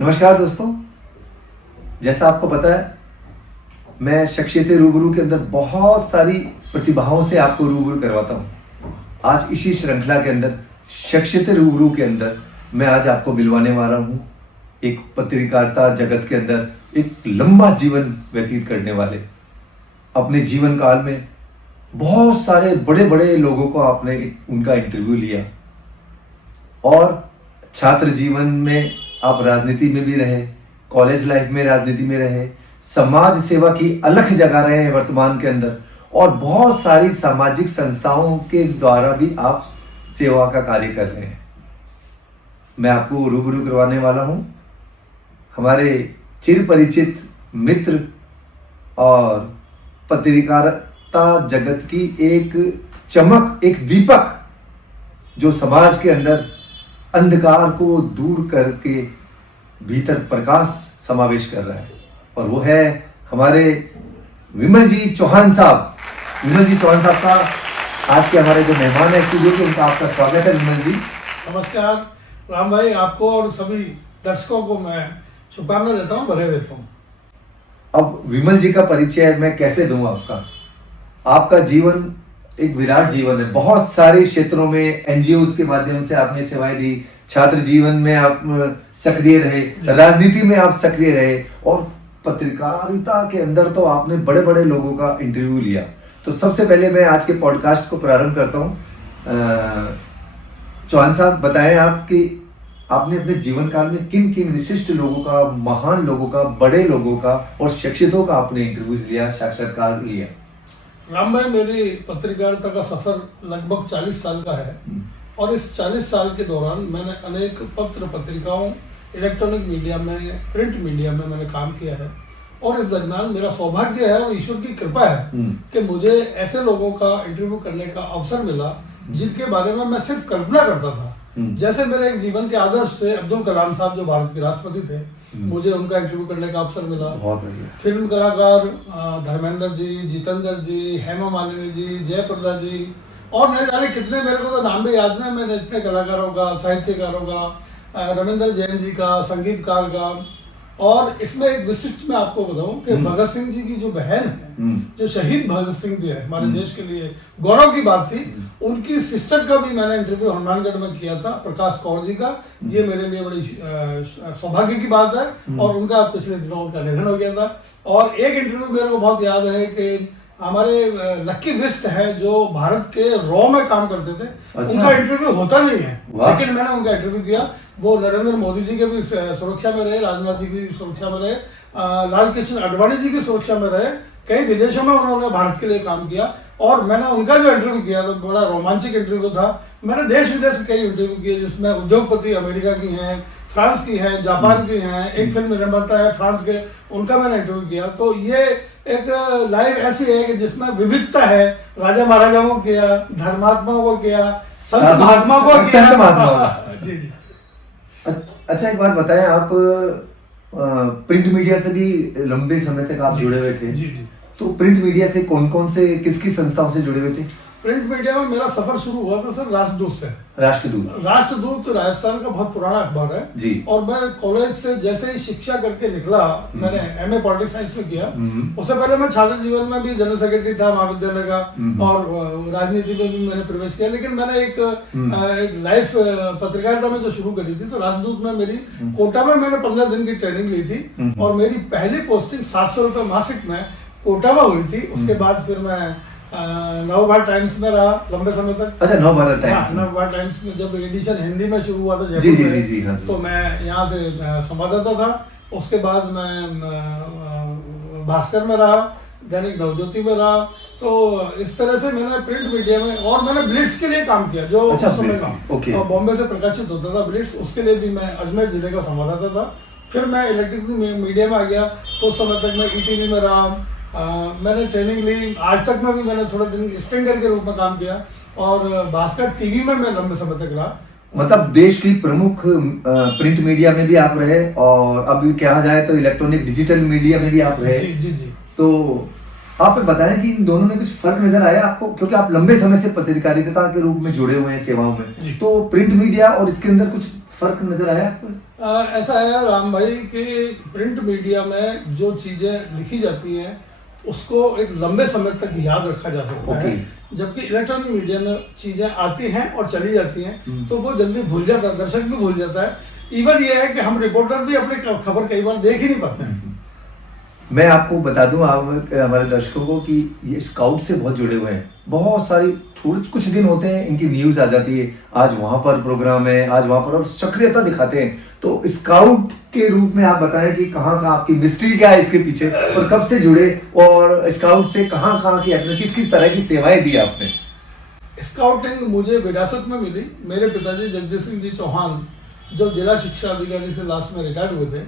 नमस्कार दोस्तों, जैसा आपको पता है मैं शख्सियत रूबरू के अंदर बहुत सारी प्रतिभाओं से आपको रूबरू करवाता हूँ। आज इसी श्रृंखला के अंदर शख्सियत रूबरू के अंदर मैं आज आपको मिलवाने वाला हूँ एक पत्रकारिता जगत के अंदर एक लंबा जीवन व्यतीत करने वाले, अपने जीवन काल में बहुत सारे बड़े बड़े लोगों को आपने उनका इंटरव्यू लिया और छात्र जीवन में आप राजनीति में भी रहे, कॉलेज लाइफ में राजनीति में रहे, समाज सेवा की अलख जगा रहे हैं वर्तमान के अंदर और बहुत सारी सामाजिक संस्थाओं के द्वारा भी आप सेवा का कार्य कर रहे हैं। मैं आपको रूबरू करवाने वाला हूं हमारे चिर परिचित मित्र और पत्रकारिता जगत की एक चमक, एक दीपक जो समाज के अंदर अंधकार को दूर करके भीतर प्रकाश समावेश कर रहा है, और वो है हमारे विमल जी चौहान साहब। विमल जी चौहान साहब का आज के हमारे जो मेहमान है स्टूडियो के, उनका आपका स्वागत है। विमल जी नमस्कार। राम भाई, आपको और सभी दर्शकों को मैं शुभकामना देता हूँ, बधाई देता हूँ। अब विमल जी का परिचय मैं कैसे दूं आपका जीवन एक विराट जीवन है। बहुत सारे क्षेत्रों में एनजीओ के माध्यम से आपने सेवाएं दी, छात्र जीवन में आप सक्रिय रहे, राजनीति में आप सक्रिय रहे और पत्रकारिता के अंदर तो आपने बड़े बड़े लोगों का इंटरव्यू लिया। तो सबसे पहले मैं आज के पॉडकास्ट को प्रारंभ करता हूँ। चौहान साहब, बताएं आप कि आपने अपने जीवन काल में किन किन विशिष्ट लोगों का, महान लोगों का, बड़े लोगों का और शख्सियतों का आपने इंटरव्यूज लिया, साक्षात्कार लिया? राम भाई, मेरी पत्रकारिता का सफर लगभग 40 साल का है और इस 40 साल के दौरान मैंने अनेक पत्र पत्रिकाओं, इलेक्ट्रॉनिक मीडिया में, प्रिंट मीडिया में मैंने काम किया है। और इस दरम्यान मेरा सौभाग्य है और ईश्वर की कृपा है कि मुझे ऐसे लोगों का इंटरव्यू करने का अवसर मिला जिनके बारे में मैं सिर्फ कल्पना करता था। जैसे मेरे एक जीवन के आदर्श से अब्दुल कलाम साहब, जो भारत के राष्ट्रपति थे, मुझे उनका इंटरव्यू करने का अवसर मिला। फिल्म कलाकार धर्मेंद्र जी, जितेंद्र जी, हेमा मालिनी जी, जयप्रदा जी और न जाने कितने, मेरे को तो नाम भी याद नहीं, मैंने इतने कलाकारों का, साहित्यकारों का, रविंद्र जैन जी का, संगीतकार का। और इसमें एक विशिष्ट मैं आपको बताऊं कि भगत सिंह जी की जो बहन है, जो शहीद भगत सिंह जी है, हमारे देश के लिए गौरव की बात थी, उनकी सिस्टर का भी मैंने इंटरव्यू हनुमानगढ़ में किया था, प्रकाश कौर जी का। ये मेरे लिए बड़ी सौभाग्य की बात है। और उनका पिछले दिनों उनका निधन हो गया था। और एक इंटरव्यू मेरे को बहुत याद है कि हमारे लक्की विस्ट है जो भारत के रॉ में काम करते थे। अच्छा। उनका इंटरव्यू होता नहीं है, लेकिन मैंने उनका इंटरव्यू किया। वो नरेंद्र मोदी जी के भी सुरक्षा में रहे, राजनाथ जी की सुरक्षा में रहे, लाल कृष्ण आडवाणी जी की सुरक्षा में रहे, कई विदेशों में उन्होंने भारत के लिए काम किया। और मैंने उनका जो इंटरव्यू किया तो बड़ा रोमांचक इंटरव्यू था। मैंने देश विदेश के कई इंटरव्यू किए, जिसमें उद्योगपति अमेरिका की हैं, फ्रांस की हैं, जापान की हैं, एक फिल्म निर्माता है फ्रांस के, उनका मैंने इंटरव्यू किया। तो ये एक लाइव ऐसी है कि जिसमें विविधता है। राजा महाराजाओं को किया, धर्मात्माओं को किया, संत महात्मा को किया। जी जी। अच्छा, एक बात बताएं, आप प्रिंट मीडिया से भी लंबे समय तक आप जुड़े हुए थे। जी जी। तो प्रिंट मीडिया से कौन कौन से, किसकी संस्थाओं से जुड़े हुए थे? प्रिंट मीडिया में मेरा सफर शुरू हुआ था सर राष्ट्रदूत से। राष्ट्रदूत राजस्थान का बहुत पुराना अखबार है जी। और मैं कॉलेज से जैसे ही शिक्षा करके निकला, मैंने एमए पॉलिटिक्स साइंस में किया। उससे पहले मैं छात्र जीवन में भी जनरल सेक्रेटरी था महाविद्यालय का और राजनीति में भी मैंने प्रवेश किया। लेकिन मैंने एक लाइफ पत्रकारिता में जो शुरू करी थी, तो राष्ट्रदूत में मेरी कोटा में मैंने 15 दिन की ट्रेनिंग ली थी और मेरी पहली पोस्टिंग 700 रुपये मासिक में कोटा में हुई थी। उसके बाद फिर मैं नवभारत टाइम्स में रहा लंबे समय तक। अच्छा, नवभारत टाइम्स में जब एडिशन हिंदी में शुरू हुआ था जयपुर में, जी, हाँ, तो मैं यहाँ से संवाददाता था। उसके बाद मैं भास्कर में रहा, दैनिक नवज्योति में रहा। तो इस तरह से मैंने प्रिंट मीडिया में, और मैंने ब्लिट्स के लिए काम किया जो उस समय बॉम्बे से प्रकाशित होता था ब्लिट्स, उसके लिए भी मैं अजमेर जिले का संवाददाता था। फिर मैं इलेक्ट्रिक मीडिया में आ गया, तो उस समय तक मैं ईटीवी में रहा। मैंने ट्रेनिंग ली, आज तक में भी मैंने थोड़े दिन स्ट्रिंगर के रूप में काम किया और भास्कर टीवी में मैं लंबे समय तक रहा। मतलब देश की प्रमुख प्रिंट मीडिया में भी आप रहे और अभी कहा जाए तो इलेक्ट्रॉनिक डिजिटल मीडिया में भी आप रहे। जी जी जी। तो आप बताएं कि इन दोनों में कुछ फर्क नजर आया आपको, क्योंकि आप लंबे समय से पत्रकारिता के रूप में जुड़े हुए हैं सेवाओं में, तो प्रिंट मीडिया और इसके अंदर कुछ फर्क नजर आया आपको? ऐसा है राम भाई कि प्रिंट मीडिया में जो चीज़ें लिखी जाती हैं उसको एक लंबे समय तक याद रखा जा सकता है, जबकि इलेक्ट्रॉनिक मीडिया में चीज़ें आती हैं और चली जाती हैं तो वो जल्दी भूल जाता है, दर्शक भी भूल जाता है। इवन ये है कि हम रिपोर्टर भी अपनी खबर कई बार देख ही नहीं पाते हैं। मैं आपको बता दूं आप हमारे दर्शकों को कि ये स्काउट से बहुत जुड़े हुए हैं। बहुत सारी थोड़े कुछ दिन होते हैं इनकी न्यूज़ आ जाती है, आज वहाँ पर प्रोग्राम है, आज वहाँ पर, और सक्रियता दिखाते हैं। तो स्काउट के रूप में आप बताएं कि कहाँ कहाँ आपकी मिस्ट्री क्या है इसके पीछे, और कब से जुड़े, और स्काउट से कहाँ कहाँ की आपने किस किस तरह की सेवाएं दी आपने? स्काउटिंग मुझे विरासत में मिली। मेरे पिताजी जगदीश सिंह जी चौहान जो जिला शिक्षा अधिकारी से लास्ट में रिटायर्ड हुए थे,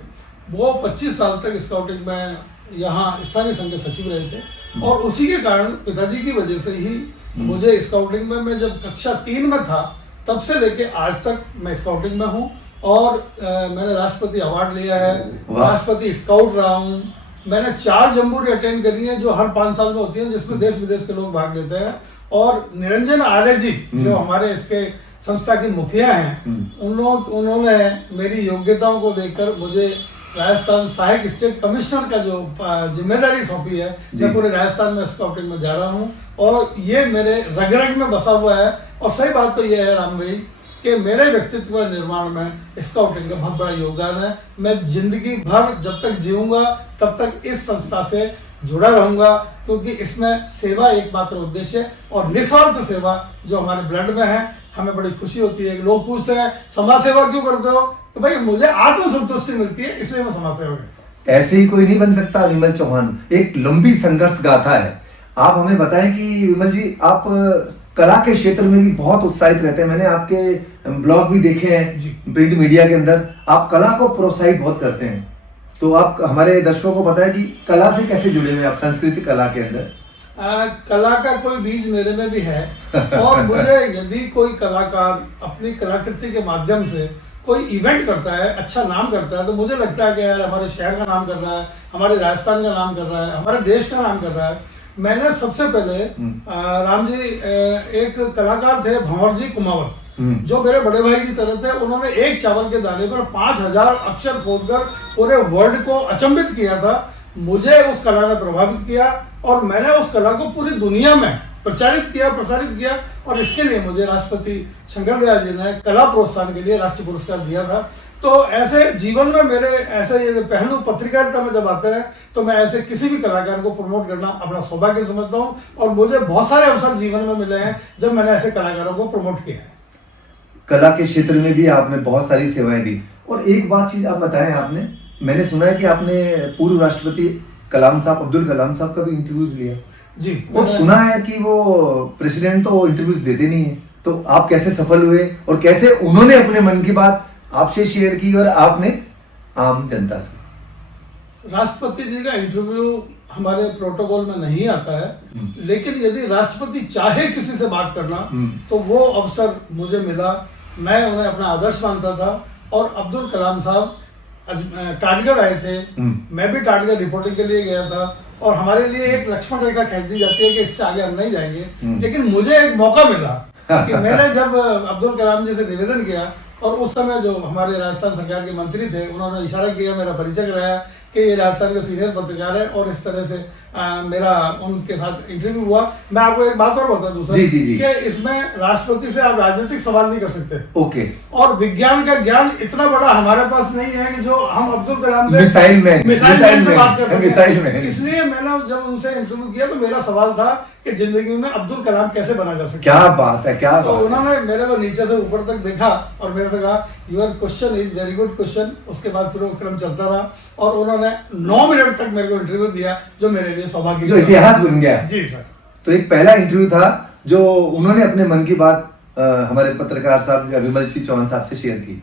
वो 25 साल तक स्काउटिंग में यहाँ स्थानीय संघ के सचिव रहे थे, और उसी के कारण पिताजी की वजह से ही मुझे स्काउटिंग में, मैं जब कक्षा 3 में था तब से लेके आज तक मैं स्काउटिंग में हूँ, और मैंने राष्ट्रपति अवार्ड लिया है, राष्ट्रपति स्काउट रहा हूँ। मैंने 4 जम्बूरी अटेंड करी है जो हर 5 साल में होती है, जिसमें देश विदेश के लोग भाग लेते हैं। और निरंजन आर्य जी जो हमारे इसके संस्था की मुखिया हैं, उन्होंने मेरी योग्यताओं को देखकर मुझे राजस्थान सहायक स्टेट कमिश्नर का जो जिम्मेदारी सौंपी है। मैं पूरे राजस्थान में स्काउटिंग में जा रहा हूँ, और ये मेरे रग रग में बसा हुआ है। और सही बात तो ये है राम भाई कि मेरे व्यक्तित्व निर्माण में स्काउटिंग का बहुत बड़ा योगदान है। मैं जिंदगी भर जब तक जीऊँगा तब तक इस संस्था से जुड़ा रहूँगा, क्योंकि इसमें सेवा एकमात्र उद्देश्य है, और निस्वार्थ सेवा जो हमारे ब्लड में है। हमें बड़ी खुशी होती है कि लोग पूछते हैं समाज सेवा क्यों करते हो, तो भाई मुझे आत्मसंतुष्टि मिलती है, इसलिए मैं समाज सेवा करता हूं। ऐसे ही कोई नहीं बन सकता विमल चौहान, एक लंबी संघर्ष गाथा है। आप हमें बताएं कि विमल जी, आप कला के क्षेत्र में भी बहुत उत्साहित रहते हैं। मैंने आपके ब्लॉग भी देखे हैं प्रिंट मीडिया के अंदर, आप कला को प्रोत्साहित बहुत करते हैं। तो आप हमारे दर्शकों को बताएं कि कला से कैसे जुड़े हुए आप, संस्कृति कला के अंदर? कला का कोई बीज मेरे में भी है, और मुझे यदि कोई कलाकार अपनी कलाकृति के माध्यम से कोई इवेंट करता है, अच्छा नाम करता है, तो मुझे लगता है कि यार हमारे शहर का नाम कर रहा है, हमारे राजस्थान का नाम कर रहा है, हमारे देश का नाम कर रहा है। मैंने सबसे पहले राम जी एक कलाकार थे भंवर जी कुमावत, जो मेरे बड़े भाई की तरह थे। उन्होंने एक चावल के दाने पर 5000 अक्षर खोदकर पूरे वर्ल्ड को अचंभित किया था। मुझे उस कला ने प्रभावित किया, और मैंने उस कला को पूरी दुनिया में प्रचारित किया, प्रसारित किया, और इसके लिए मुझे राष्ट्रपति शंकर दयाल जी ने कला प्रोत्साहन के लिए राष्ट्रीय पुरस्कार दिया था। तो ऐसे जीवन में मेरे ऐसे ये पहलू पत्रकारिता में जब आते हैं, तो मैं ऐसे किसी भी कलाकार को प्रमोट करना अपना सौभाग्य समझता हूँ, और मुझे बहुत सारे अवसर जीवन में मिले हैं जब मैंने ऐसे कलाकारों को प्रमोट किया है। कला के क्षेत्र में भी आपने बहुत सारी सेवाएं दी। और एक बात चीज आप बताएं, आपने, मैंने सुना है कि आपने पूर्व राष्ट्रपति कलाम साहब, अब्दुल कलाम साहब का भी इंटरव्यूज लिया जी। और सुना है कि वो प्रेसिडेंट तो इंटरव्यूज देते नहीं है, तो आप कैसे सफल हुए और कैसे उन्होंने अपने मन की बात आपसे शेयर की और आपने आम जनता से? राष्ट्रपति जी का इंटरव्यू हमारे प्रोटोकॉल में नहीं आता है, लेकिन यदि राष्ट्रपति चाहे किसी से बात करना तो वो अवसर मुझे मिला। मैं उन्हें अपना आदर्श मानता था, और अब्दुल कलाम साहब टाटगढ़ आए थे, मैं भी टाटगढ़ रिपोर्टिंग के लिए गया था, और हमारे लिए एक लक्ष्मण रेखा खींच दी जाती है कि इससे आगे हम नहीं जाएंगे। लेकिन मुझे एक मौका मिला कि मैंने जब अब्दुल कलाम जी से निवेदन किया, और उस समय जो हमारे राजस्थान सरकार के मंत्री थे उन्होंने इशारा किया, मेरा परिचय कराया कि ये राजस्थान के सीनियर पत्रकार है, और इस तरह से मेरा उनके साथ इंटरव्यू हुआ। मैं आपको एक बात और बता दूं सर, कि इसमें राष्ट्रपति से आप राजनीतिक सवाल नहीं कर सकते। ओके। और विज्ञान का ज्ञान इतना बड़ा हमारे पास नहीं है कि जो हम अब्दुल कलाम से मिसाइल मैन से बात कर सकते। इसलिए मैंने जब उनसे इंटरव्यू किया तो मेरा सवाल था कि जिंदगी में अब्दुल कलाम कैसे बना जा सकता। क्या बात है, क्या तो बात उन्होंने मेरे को नीचे से ऊपर तक देखा और मेरे से कहा your question is very good question. उसके बाद फिर वो क्रम चलता रहा, और उन्होंने 9 मिनट तक मेरे को इंटरव्यू दिया, जो मेरे लिए सौभाग्य, जो इतिहास बन गया। जी सर। तो एक पहला इंटरव्यू था जो उन्होंने अपने मन की बात हमारे पत्रकार साहब विमल सिंह चौहान साहब से शेयर की।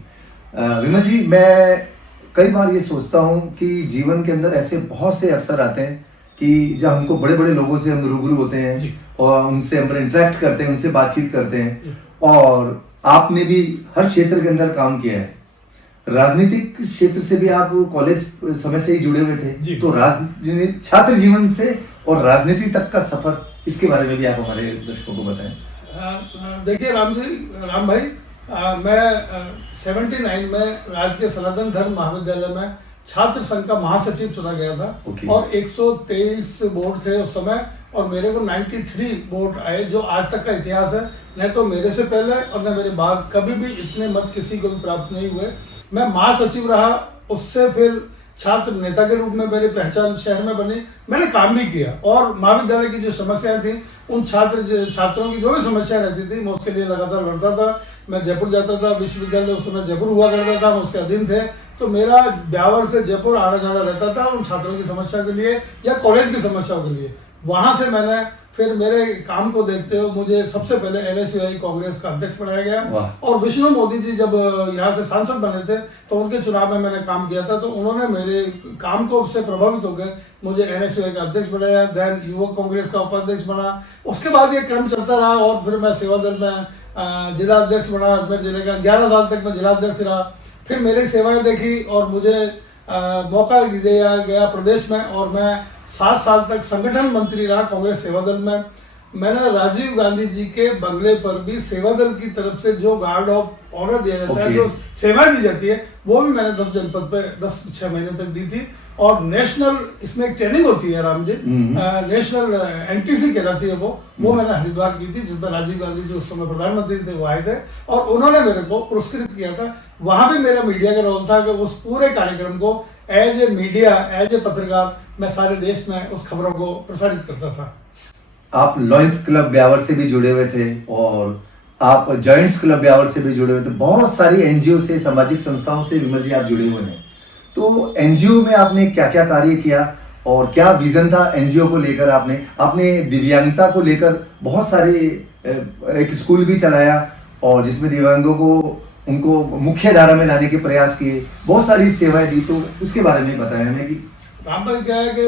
विमल जी, मैं कई बार ये सोचता हूँ कि जीवन के अंदर ऐसे बहुत से अवसर आते हैं कि जब हमको बड़े बड़े लोगों से हम रूबरू होते हैं और उनसे हम इंटरेक्ट करते हैं, उनसे बातचीत करते हैं, और आपने भी हर क्षेत्र के अंदर काम किया है। राजनीतिक क्षेत्र से भी आप कॉलेज समय से ही जुड़े हुए थे, तो राजनीति छात्र जीवन से और राजनीति तक का सफर, इसके बारे में भी आप हमारे दर्शकों को बताएं। देखिए राम भाई, मैं 79 में राजकीय सनातन धर्म महाविद्यालय में छात्र संघ का महासचिव चुना गया था। Okay. और 123 वोट थे उस समय, और मेरे को 93 वोट आए, जो आज तक का इतिहास है। न तो मेरे से पहले और न मेरे बाद कभी भी इतने मत किसी को भी प्राप्त नहीं हुए। मैं महासचिव रहा, उससे फिर छात्र नेता के रूप में मेरी पहचान शहर में बनी। मैंने काम भी किया, और महाविद्यालय की जो समस्याएं थी, उन छात्रों की जो भी समस्याएं रहती थी, मैं उसके लिए लगातार लड़ता था। मैं जयपुर जाता था, विश्वविद्यालय उस समय जयपुर हुआ करता था, मैं उसके अधीन थे, तो मेरा ब्यावर से जयपुर आना जाना रहता था उन छात्रों की समस्या के लिए या कॉलेज की समस्याओं के लिए। वहाँ से मैंने फिर मेरे काम को देखते हुए मुझे सबसे पहले NSUI कांग्रेस का अध्यक्ष बनाया गया। और विष्णु मोदी जी जब यहाँ से सांसद बने थे तो उनके चुनाव में मैंने काम किया था, तो उन्होंने मेरे काम को से प्रभावित होकर मुझे NSUI का अध्यक्ष बनाया। देन युवक कांग्रेस का उपाध्यक्ष बना। उसके बाद ये क्रम चलता रहा, और फिर मैं सेवा दल में जिला अध्यक्ष बना। अजमेर जिले का 11 साल तक मैं जिला अध्यक्ष रहा। फिर मेरी सेवाएं देखी और मुझे मौका दिया गया प्रदेश में, और मैं 7 साल तक संगठन मंत्री रहा कांग्रेस सेवा दल में। मैंने राजीव गांधी जी के बंगले पर भी सेवा दल की तरफ से जो गार्ड ऑफ ऑनर दिया जाता है, जो सेवाएं दी जाती है, वो भी मैंने 10 जनपद पे 6 महीने तक दी थी। और नेशनल इसमें एक ट्रेनिंग होती है राम जी, नेशनल NTC कहलाती है वो मैंने हरिद्वार की थी, जिसमें राजीव गांधी जी उस समय प्रधानमंत्री थे, वो आए थे और उन्होंने मेरे को पुरस्कृत किया था। वहां भी मेरा मीडिया का रोल था कि उस पूरे कार्यक्रम को as a media, as a पत्रकार, मैं सारे देश में उस खबरों को प्रसारित करता था। आप लॉयंस क्लब ब्यावर से भी जुड़े हुए थे, और आप जॉइंट्स क्लब ब्यावर से भी जुड़े हुए थे। बहुत सारी NGO से, सामाजिक संस्थाओं से विमल जी आप जुड़े हुए हैं। तो NGO में आपने क्या क्या कार्य किया और क्या विजन था NGO को लेकर? आपने दिव्यांगता को लेकर बहुत सारे एक स्कूल भी चलाया, और जिसमें दिव्यांगों को उनको मुख्य धारा में लाने के प्रयास किए, बहुत सारी सेवाएं दी। तो उसके बारे में बताया हमें कि राम भाई क्या है कि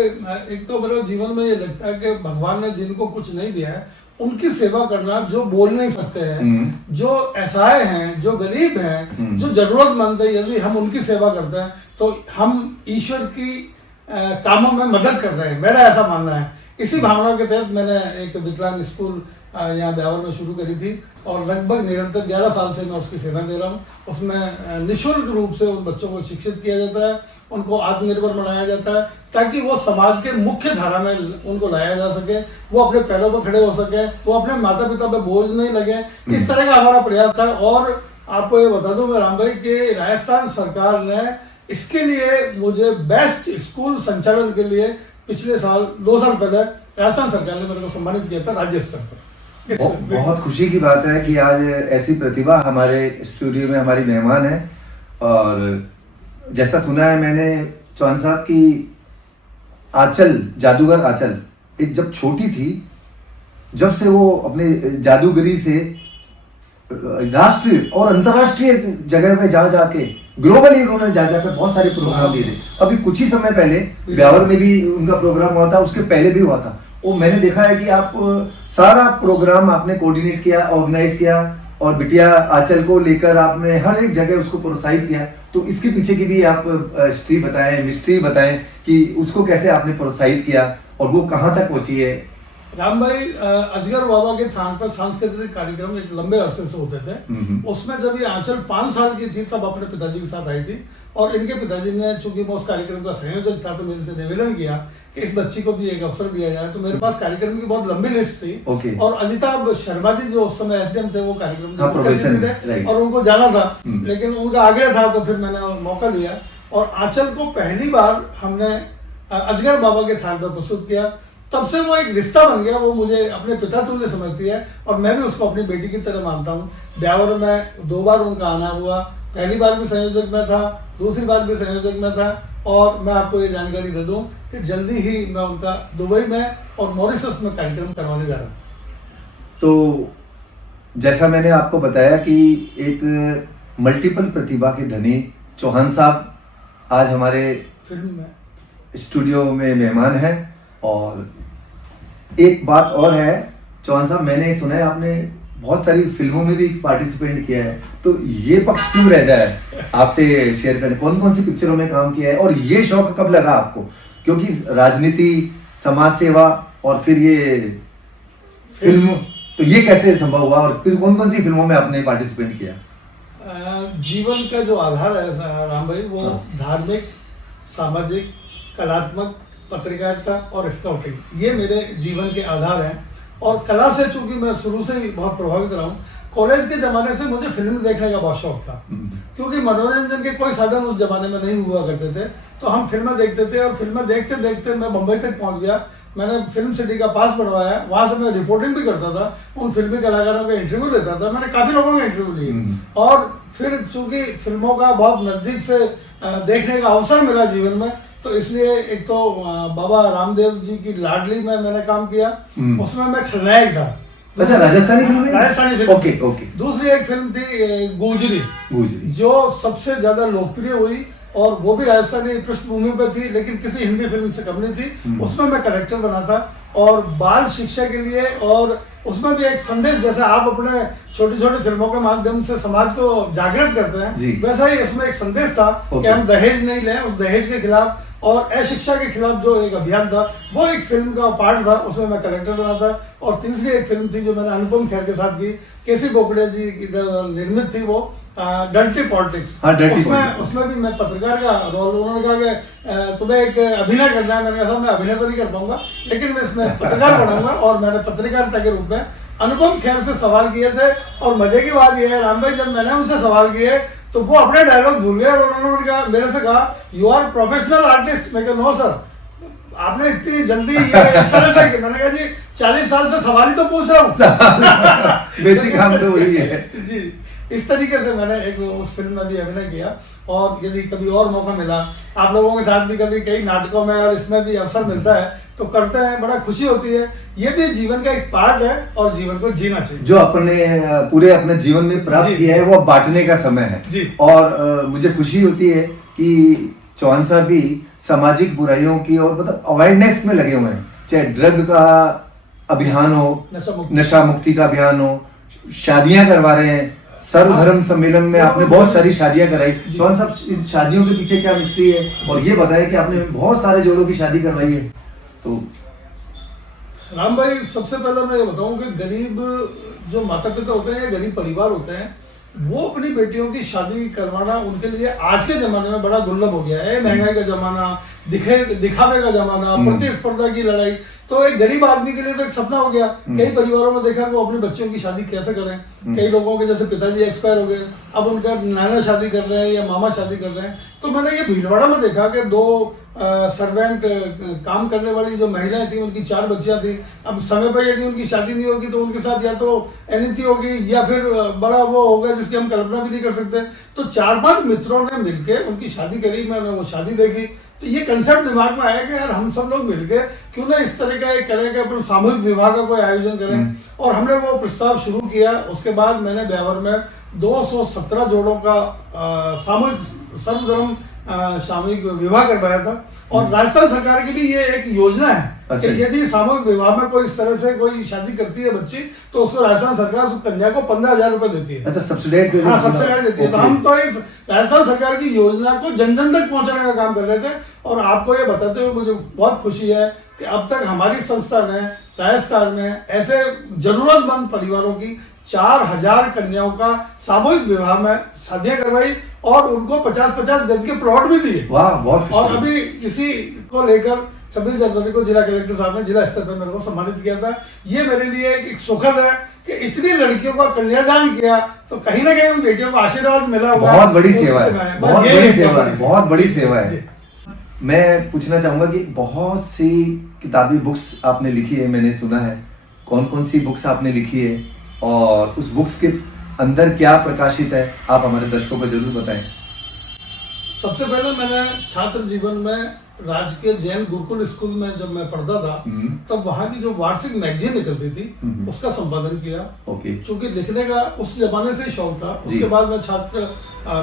एक तो मेरे जीवन में ये लगता है कि भगवान ने जिनको कुछ नहीं दिया है उनकी सेवा करना, जो बोल नहीं सकते हैं, जो असहाय हैं, जो गरीब हैं, जो जरूरतमंद है, यदि हम उनकी सेवा करते हैं तो हम ईश्वर की कामों में मदद कर रहे हैं, मेरा ऐसा मानना है। इसी भावना के तहत मैंने एक विकलांग स्कूल यहाँ ब्यावर में शुरू करी थी, और लगभग निरंतर 11 साल से मैं उसकी सेवा दे रहा हूँ। उसमें निःशुल्क रूप से उन बच्चों को शिक्षित किया जाता है, उनको आत्मनिर्भर बनाया जाता है, ताकि वो समाज के मुख्य धारा में उनको लाया जा सके, वो अपने पैरों पर खड़े हो सके, वो अपने माता पिता पे बोझ नहीं लगे। इस तरह का हमारा प्रयास था। और आपको ये बता दूं मैं राम भाई कि राजस्थान सरकार ने इसके लिए मुझे बेस्ट स्कूल संचालन के लिए पिछले साल 2 साल पहले राजस्थान सरकार ने मेरे को सम्मानित किया था राज्य स्तर पर। बहुत खुशी की बात है कि आज ऐसी प्रतिभा हमारे स्टूडियो में हमारी मेहमान है। और जैसा सुना है मैंने चौहान साहब की आंचल, जादूगर आंचल, एक जब छोटी थी, जब से वो अपने जादूगरी से राष्ट्रीय और अंतर्राष्ट्रीय जगह पे जा जाके, ग्लोबली उन्होंने जा जाकर बहुत सारे प्रोग्राम दिए थे। अभी कुछ ही समय पहले ब्यावर में भी उनका प्रोग्राम हुआ था, उसके पहले भी हुआ था। वो मैंने देखा है कि आप सारा प्रोग्राम आपने कोऑर्डिनेट किया, ऑर्गेनाइज किया, और बिटिया आंचल को लेकर आपने हर एक जगह उसको प्रोत्साहित किया। तो इसके पीछे की भी आप हिस्ट्री बताएं, मिस्ट्री बताएं कि उसको कैसे आपने प्रोत्साहित किया और वो कहाँ तक पहुंची है। राम भाई, अजगर बाबा के स्थान पर सांस्कृतिक कार्यक्रम एक लंबे अरसे से होते थे। उसमें जब ये आंचल 5 साल की थी तब अपने पिताजी के साथ आई थी, और इनके पिताजी ने, चूंकि मैं उस कार्यक्रम का संयोजक था, तो मेरे से निवेदन किया कि इस बच्ची को भी एक अवसर दिया जाए। तो मेरे पास कार्यक्रम की बहुत लंबी लिस्ट थी, और अजिताभ शर्मा जी जो उस समय SDM थे, वो कार्यक्रम थे और उनको जाना था, लेकिन उनका आग्रह था, तो फिर मैंने मौका दिया। और आंचल को पहली बार हमने अजगर बाबा के स्थान पर प्रस्तुत किया। तब से वो एक रिश्ता बन गया, वो मुझे अपने पिता तुल्य समझती है, और मैं भी उसको अपनी बेटी की तरह मानता हूँ। ब्यावर में 2 बार उनका आना हुआ, पहली बार भी संयोजक में था, दूसरी बार भी संयोजक में था। और मैं आपको ये जानकारी दे दूं कि जल्दी ही मैं उनका दुबई में और मॉरिशस में कार्यक्रम करवाने जा रहा हूँ। तो जैसा मैंने आपको बताया कि एक मल्टीपल प्रतिभा के धनी चौहान साहब आज हमारे फिल्म में स्टूडियो में मेहमान हैं। और एक बात और है चौहान साहब, मैंने सुना है आपने बहुत सारी फिल्मों में भी पार्टिसिपेट किया है, तो ये पक्ष क्यों रह जाए आपसे शेयर करें? कौन कौन सी पिक्चरों में काम किया है और ये शौक कब लगा आपको? क्योंकि राजनीति, समाज सेवा और फिर ये फिल्म, तो ये कैसे संभव हुआ और कौन कौन सी फिल्मों में आपने पार्टिसिपेट किया? जीवन का जो आधार है राम भाई, वो धार्मिक, सामाजिक, कलात्मक, पत्रकारिता और स्काउटिंग, ये मेरे जीवन के आधार हैं। और कला से चूंकि मैं शुरू से ही बहुत प्रभावित रहा हूँ, कॉलेज के ज़माने से मुझे फिल्म देखने का बहुत शौक था, क्योंकि मनोरंजन के कोई साधन उस जमाने में नहीं हुआ करते थे, तो हम फिल्में देखते थे। और फिल्में देखते देखते मैं बम्बई तक पहुंच गया। मैंने फिल्म सिटी का पास बनवाया, वहाँ से मैं रिपोर्टिंग भी करता था, उन फिल्मी कलाकारों के इंटरव्यू लेता था। मैंने काफ़ी लोगों के इंटरव्यू लिए, और फिर चूंकि फिल्मों का बहुत नज़दीक से देखने का अवसर मिला जीवन में, तो इसलिए एक तो बाबा रामदेव जी की लाडली में मैंने काम किया, उसमें मैं खलनायक था। अच्छा, राजस्थानी फिल्म में? राजस्थानी फिल्म। Okay okay. दूसरी एक फिल्म थी गुजरी, जो सबसे ज्यादा लोकप्रिय हुई, और वो भी राजस्थानी पृष्ठभूमि पे थी, लेकिन किसी हिंदी फिल्म से कम नहीं थी। उसमें मैं कैरेक्टर बना था, और बाल शिक्षा के लिए, और उसमें भी एक संदेश, जैसे आप अपने छोटी छोटी फिल्मों के माध्यम से समाज को जागृत करते हैं, वैसा ही उसमें एक संदेश था कि हम दहेज नहीं लें, उस दहेज के खिलाफ और अशिक्षा के खिलाफ जो एक अभियान था, वो एक फिल्म का पार्ट था, उसमें मैं कैरेक्टर बना था। और तीसरी एक फिल्म थी जो मैंने अनुपम खेर के साथ की, केसी बोकड़े जी की निर्मित थी, वो डर्टी पॉलिटिक्स। उसमें भी मैं पत्रकार का रोल, उन्होंने कहा कि तुम्हें एक अभिनय करना है। मैंने कहा मैं अभिनय तो नहीं कर पाऊंगा, लेकिन मैं इसमें पत्रकार बनाऊंगा, और मैंने पत्रकारिता के रूप में अनुपम खेर से सवाल किए थे। और मजे की बात यह है राम भाई, जब मैंने उनसे सवाल किए तो वो अपने डायलॉग भूल गए, और उन्होंने कहा, मेरे से कहा, यू आर प्रोफेशनल आर्टिस्ट। मैं कहा नो सर, आपने इतनी जल्दी ये इस तरह से, मैंने कहा जी 40 साल से सवाल ही तो पूछ रहा हूँ। बेसिक काम तो वही है जी। इस तरीके से मैंने एक उस फिल्म में भी अभिनय किया, और यदि कभी और मौका मिला, आप लोगों के साथ भी कभी कई नाटकों में और इसमें भी अवसर मिलता है, तो करते हैं, बड़ा खुशी होती है। ये भी जीवन का एक पार्ट है, और जीवन को जीना चाहिए। जो अपने पूरे अपने जीवन में प्राप्त किया है, वो बांटने का समय है जी। और मुझे खुशी होती है कि चौहान साहब भी सामाजिक बुराइयों की और मतलब अवेयरनेस में लगे हुए हैं, चाहे ड्रग का अभियान हो, नशा मुक्ति का अभियान हो, शादियां करवा रहे हैं। सर्वधर्म सम्मेलन में आपने बहुत सारी शादियां कराई। चौहान साहब, इन शादियों के पीछे क्या मिस्ट्री है, और ये बताया कि आपने बहुत सारे जोड़ों की शादी करवाई है। तो राम भाई, सबसे पहले मैं ये बताऊं कि गरीब जो माता पिता होते हैं, गरीब परिवार होते हैं, वो अपनी बेटियों की शादी करवाना उनके लिए आज के जमाने में बड़ा दुर्लभ हो गया है। महंगाई का जमाना, दिखावे का जमाना, प्रतिस्पर्धा की लड़ाई, तो एक गरीब आदमी के लिए तो एक सपना हो गया। कई परिवारों में देखा वो अपने बच्चों की शादी कैसे करें। कई लोगों के जैसे पिताजी एक्सपायर हो गए, अब उनका नाना शादी कर रहे हैं या मामा शादी कर रहे हैं। तो मैंने ये भीलवाड़ा में देखा कि 2 सर्वेंट काम करने वाली जो महिलाएं थी, उनकी 4 बच्चियां थी। अब समय पर यदि उनकी शादी नहीं होगी तो उनके साथ या तो अनिति होगी, या फिर बड़ा वो होगा जिसकी हम कल्पना भी नहीं कर सकते। तो 4-5 मित्रों ने मिलकर उनकी शादी करी, मैंने वो शादी देखी, तो ये कंसेप्ट दिमाग में आया कि यार हम सब लोग मिलके क्यों ना इस तरह का एक करें कि अपन सामूहिक विवाह का कोई आयोजन करें। और हमने वो प्रस्ताव शुरू किया। उसके बाद मैंने ब्यावर में 217 जोड़ों का सामूहिक सर्वधर्म सामूहिक विवाह करवाया था। और राजस्थान सरकार की भी ये एक योजना है कि यदि सामूहिक विवाह में कोई इस तरह से कोई शादी करती है बच्ची, तो उसको राजस्थान सरकार उस कन्या को 15,000 रुपए देती है। अच्छा, सब्सिडाइज देती है। हाँ, सब्सिडाइज देती है। तो हम तो इस राजस्थान सरकार की योजना को जन जन तक पहुंचाने का काम कर रहे थे। और आपको ये बताते हुए मुझे बहुत खुशी है कि अब तक हमारी संस्था ने राजस्थान में ऐसे जरूरतमंद परिवारों की 4,000 कन्याओं का सामूहिक विवाह में शादियां करवाई, और उनको 50-50 गज के प्लॉट भी दिए। वाह, बहुत। और अभी इसी को लेकर 26 जनवरी को जिला कलेक्टर साहब ने जिला स्तर पर मेरे को सम्मानित किया था। ये मेरे लिए एक सुखद है कि इतनी लड़कियों का कन्यादान किया, तो कहीं ना कहीं उन बेटियों को आशीर्वाद मिला होगा। बहुत बड़ी सेवा है, बहुत बड़ी सेवा है, बहुत बड़ी सेवा है। मैं पूछना चाहूंगा कि बहुत सी किताबी बुक्स आपने लिखी है, मैंने सुना है। कौन कौन सी बुक्स आपने लिखी है, और उस बुक्स के अंदर क्या प्रकाशित है, आप हमारे दर्शकों को जरूर बताएं। सबसे पहले मैंने छात्र जीवन में राजकीय जैन गुरुकुल स्कूल में जब मैं पढ़ता था, तब वहाँ की जो वार्षिक मैगजीन निकलती थी, उसका संपादन किया। चूंकि लिखने का उस जमाने से ही शौक था। उसके बाद मैं छात्र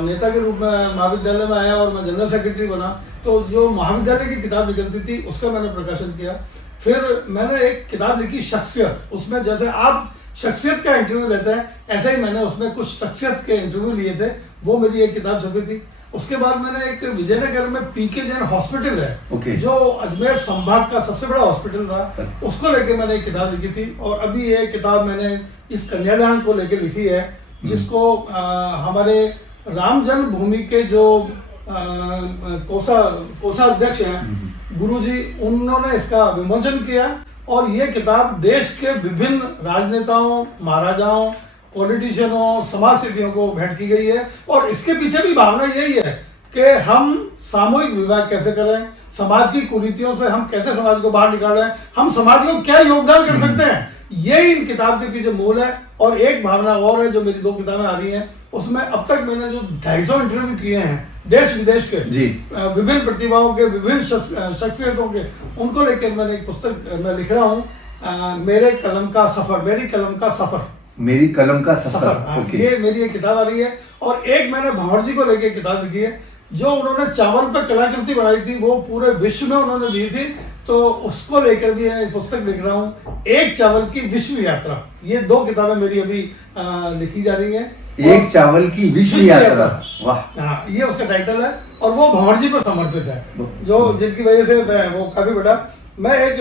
नेता के रूप में महाविद्यालय में आया, और मैं जनरल सेक्रेटरी बना। तो जो महाविद्यालय की किताब निकलती थी, उसका मैंने प्रकाशन किया। फिर मैंने एक किताब लिखी, शख्सियत। उसमें जैसे आप शख्सियत का इंटरव्यू लेते हैं, ऐसे ही मैंने उसमें कुछ शख्सियत के इंटरव्यू लिए थे। वो मेरी एक किताब छपी थी। उसके बाद मैंने एक विजयनगर में पीके जैन हॉस्पिटल है, जो अजमेर संभाग का सबसे बड़ा हॉस्पिटल था, उसको लेके मैंने एक किताब लिखी थी। और अभी ये किताब मैंने इस कन्यादान को लेके लिखी है, जिसको हमारे राम जन्मभूमि के जो कोषाध्यक्ष हैं गुरुजी, उन्होंने इसका विमोचन किया और ये किताब देश के विभिन्न राजनेताओं, महाराजाओं, पॉलिटिशियनों, समाज सेवियों को भेंट की गई है। और इसके पीछे भी भावना यही है कि हम सामूहिक विवाह कैसे करें, समाज की कुरीतियों से हम कैसे समाज को बाहर निकालें, हम समाज को क्या योगदान कर सकते हैं, यही इन किताब के पीछे मूल है। और एक भावना और है जो मेरी 2 किताबें आ रही हैं, उसमें अब तक मैंने जो 250 इंटरव्यू किए हैं देश विदेश के विभिन्न प्रतिभाओं के, विभिन्न शख्सियतों के, उनको लेकर मैंने एक पुस्तक मैं लिख रहा हूँ, मेरे कलम का सफर, मेरी कलम का सफर, मेरी कलम का सफर। हाँ, ये मेरी एक किताब आ रही है। और एक मैंने भंवर जी को लेकर किताब लिखी है, जो उन्होंने चावल पर कलाकृति बनाई थी, वो पूरे विश्व में उन्होंने दी थी, तो उसको लेकर भी मैं एक पुस्तक लिख रहा हूँ, एक चावल की विश्व यात्रा। ये 2 किताबें मेरी अभी लिखी जा रही है। एक चावल की विश्व यात्रा, वाह, हाँ, ये उसका टाइटल है और वो भंवर जी को समर्पित है, जो जिनकी वजह से मैं वो काफी बड़ा, मैं एक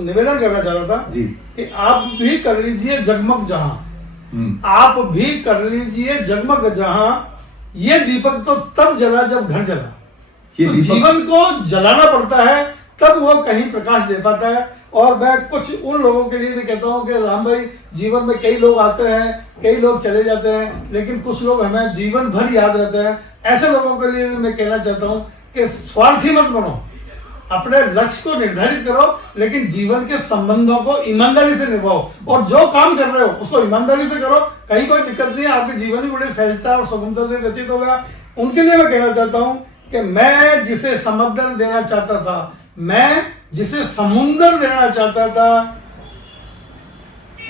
निवेदन करना चाह रहा था जी कि आप भी कर लीजिए जगमग जहां, आप भी कर लीजिए जगमग जहां, ये दीपक तो तब जला जब घर जला। तो जीवन को जलाना पड़ता है तब वो कहीं प्रकाश दे पाता है। और मैं कुछ उन लोगों के लिए भी कहता हूँ कि राम भाई, जीवन में कई लोग आते हैं, कई लोग चले जाते हैं, लेकिन कुछ लोग हमें जीवन भर याद रहते हैं। ऐसे लोगों के लिए भी मैं कहना चाहता हूँ कि स्वार्थी मत बनो, अपने लक्ष्य को निर्धारित करो, लेकिन जीवन के संबंधों को ईमानदारी से निभाओ और जो काम कर रहे हो उसको ईमानदारी से करो। कहीं कोई दिक्कत नहीं है, आपके जीवन भी बड़े सहजता और सुगमता से व्यतीत होगा। उनके लिए मैं कहना चाहता हूँ कि मैं जिसे समंदर देना चाहता था, मैं जिसे समुंदर देना चाहता था,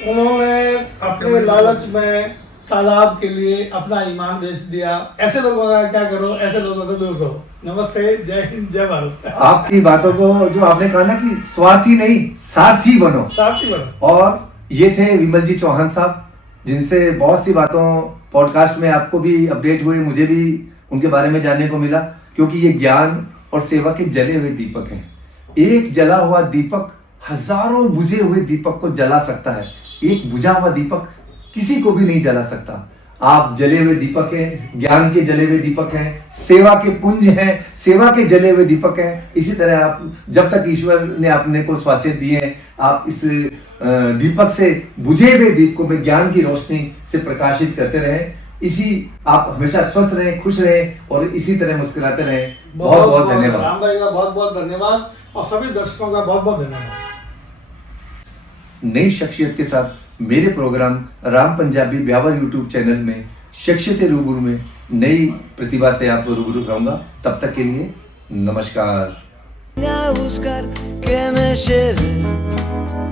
उन्होंने अपने लालच में तालाब के लिए अपना ईमान बेच दिया। ऐसे लोगों का क्या करो, ऐसे लोगों से दूर करो। नमस्ते, जय हिंद, जय भारत। आपकी बातों को जो आपने कहा ना कि स्वार्थी नहीं सारथी बनो, सारथी बनो। और ये थे विमल जी चौहान साहब, जिनसे बहुत सी बातों पॉडकास्ट में आपको भी अपडेट हुए, मुझे भी उनके बारे में जानने को मिला, क्योंकि ये ज्ञान और सेवा के जले हुए दीपक हैं। एक जला हुआ दीपक हजारों बुझे हुए दीपक को जला सकता है, एक बुझा हुआ दीपक किसी को भी नहीं जला सकता। आप जले हुए दीपक हैं, ज्ञान के जले हुए दीपक हैं, सेवा के पुंज हैं, सेवा के जले हुए दीपक हैं। इसी तरह आप, जब तक ईश्वर ने आपने को स्वास्थ्य दिए हैं, आप इस दीपक से, बुझे हुए दीप को में ज्ञान की रोशनी से प्रकाशित करते रहें। इसी आप हमेशा स्वस्थ रहें, खुश रहें और इसी तरह मुस्कुराते रहें। बहुत बहुत धन्यवाद राम भाई का, बहुत बहुत धन्यवाद, और सभी दर्शकों का बहुत बहुत धन्यवाद। नई शख्सियत के साथ मेरे program Ram Punjabi Beawar YouTube channel में शख्सियत रूबरू में नई प्रतिभा से आपको रूबरू कराऊंगा। तब तक के लिए नमस्कार। A buscar que me lleve